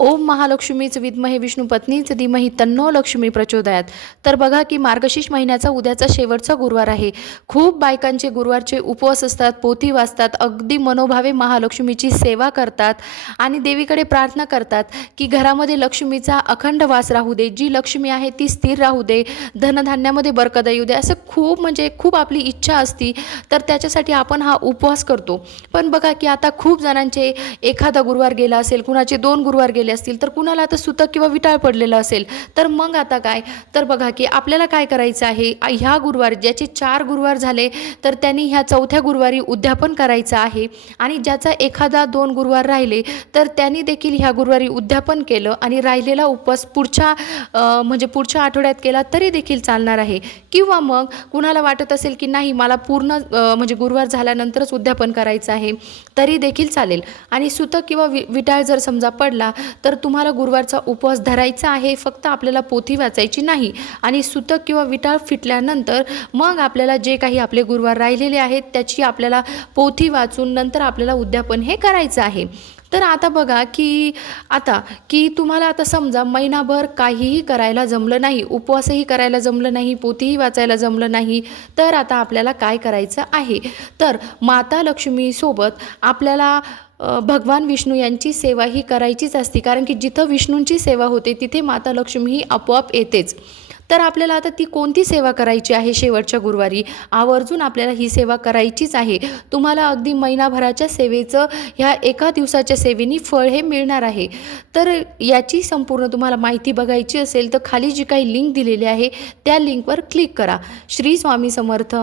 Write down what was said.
ओम महालक्ष्मीच विद्महे विष्णू पत्नीच धीमहि तन्नो लक्ष्मी प्रचोदयात। तर बघा की मार्गशीर्ष महिन्याचा उद्याचा शेवटचा गुरुवार आहे। खूप बायकांचे गुरुवारचे उपवास असतात, पोथी वाचतात, अगदी मनोभावे महालक्ष्मीची सेवा करतात आणि देवीकडे प्रार्थना करतात की घरामध्ये लक्ष्मीचा अखंड वास राहू दे, जी लक्ष्मी आहे ती स्थिर राहू दे, धनधान्यामध्ये बरकत येऊ दे, असं खूप म्हणजे खूप आपली इच्छा असती। तर त्याच्यासाठी आपण हा उपवास करतो। पण बघा की आता खूप जणांचे एखादा गुरुवार गेला असेल, कुणाचे 2 गुरुवार गेले असतील, तर कुणाला आता सुतक किंवा विटाळ पडलेलं असेल, तर मग आता काय? तर बघा की आपल्याला काय करायचं आहे, ह्या गुरुवार ज्याचे 4 गुरुवार झाले तर त्यांनी ह्या 4थ्या गुरुवारी उद्यापन करायचं आहे आणि ज्याचा एखादा 2 गुरुवार राहिले तर त्यांनी देखील ह्या गुरुवारी उद्यापन केलं आणि राहिलेला उपवास पुढच्या म्हणजे पुढच्या आठवड्यात केला तरी देखील चालणार आहे। किंवा मग कुणाला वाटत असेल की नाही मला पूर्ण म्हणजे गुरुवार झाल्यानंतरच उद्यापन करायचं आहे तरी देखील चालेल। आणि सुतक किंवा विटाळ जर समजा पडला तर तुम्हाला गुरुवारचा उपवास धरायचा आहे, फक्त आपल्याला पोथी वाचायची नाही आणि सुतक किंवा विटाळ फिटल्यानंतर मग आपल्याला जे काही आपले गुरुवार राहिलेले आहेत त्याची आपल्याला पोथी वाचून नंतर आपल्याला उद्यापन हे करायचं आहे। तर आता बघा की तुम्हाला आता समजा महिनाभर काहीही करायला जमलं नाही, उपवासही करायला जमलं नाही, पोथीही वाचायला जमलं नाही, तर आता आपल्याला काय करायचं आहे, तर माता लक्ष्मीसोबत आपल्याला भगवान विष्णू यांची सेवा ही करायचीच असते। कारण की जिथं विष्णूंची सेवा होते तिथे माता लक्ष्मी ही आपोआप येतेच। तर आपल्याला आता ती कोणती सेवा करायची आहे शेवटच्या गुरुवारी, आवर्जून आपल्याला ही सेवा करायचीच आहे। तुम्हाला अगदी महिनाभराच्या सेवेचं ह्या एका दिवसाच्या सेवेनी फळ हे मिळणार आहे। तर याची संपूर्ण तुम्हाला माहिती बघायची असेल तर खाली जी काही लिंक दिलेली आहे त्या लिंकवर क्लिक करा। श्री स्वामी समर्थ।